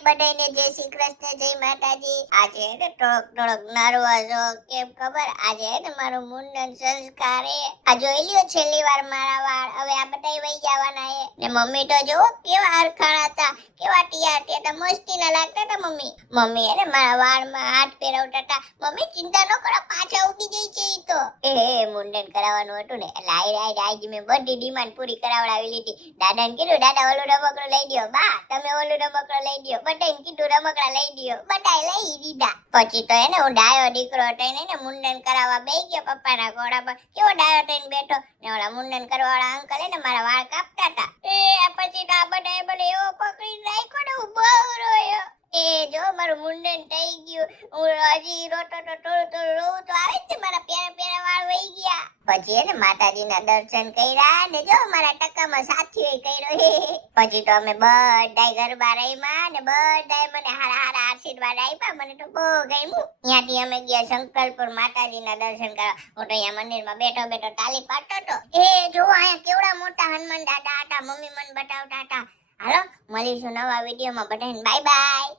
બધાને જય શ્રી કૃષ્ણ, જય માતાજી. આજે ને થોડોક નર્વસ હો, કેમ ખબર? આજે ને મારું મુંડન સંસ્કાર હે. આ જોઈ લ્યો છેલ્લી વાર મારા વાળ. હવે આ બધાય વઈ જવાના હે. ને મમ્મી તો જો કેવા હરખાણા હતા, કેવા ટીયા ટીયા મસ્તી ના લાગતા હતા મમ્મી. મમ્મી એને મારા વાળમાં હાથ ફેરવતા હતા. મમ્મી ચિંતા ન કરો, પાછા ઉગી જાય છે ઈ તો. મુંડન કરાવવાનું હતું ને એટલે આજ મેં બધી ડિમાન્ડ પૂરી કરાવડાવી લીધી. દાદાને કીધું, દાદા ઓલું રમકડું લઈ દ્યો. બા તમે ઓલું રમકડું લઈ દ્યો. બધાને કીધું રમકડા લઈ દ્યો. બધાય લઈ દીધા. પછી તો એને હું ડાયો દીકરો થઈને એને મુંડન કરાવવા બેસી ગયો પપ્પાના ઘોડા પર. કેવો ડાયો થઈને બેઠો ને ઓલા મુંડન કરવા વાળા અંકલ એને મારા વાળ કાપતા હતા. પછી તો આ બધાએ મને એવો પકડી રાખ્યો ને હું બહુ રોયો. જો મારું મુંડન થઈ ગયું. હું હજી રોતો તો થોડું રોવું તો આવે જ મારા પ્યારા પ્યારા વાળ વહી ગયા. પછી એને માતાજીના દર્શન કર્યા ને જો મારા ટકામાં સાથીઓય કર્યો. પછી તો અમે બધાય ગરબા રમ્યા ને બધાય મને હારા હારા આશીર્વાદ આપ્યા. મને તો બહુ ગમ્યું. ત્યાંથી અમે ગયા શંકરપુર માતાજીના દર્શન કરવા. હું તો અહીંયા મંદિરમાં બેઠો બેઠો તાલી પાડતો હતો. જો અહીંયા કેવડા મોટા હનુમાન દાદા હતા. મમ્મી મને બતાવતા હતા. હાલો મળીશું નવા વિડીયોમાં. બધાને બાય બાય.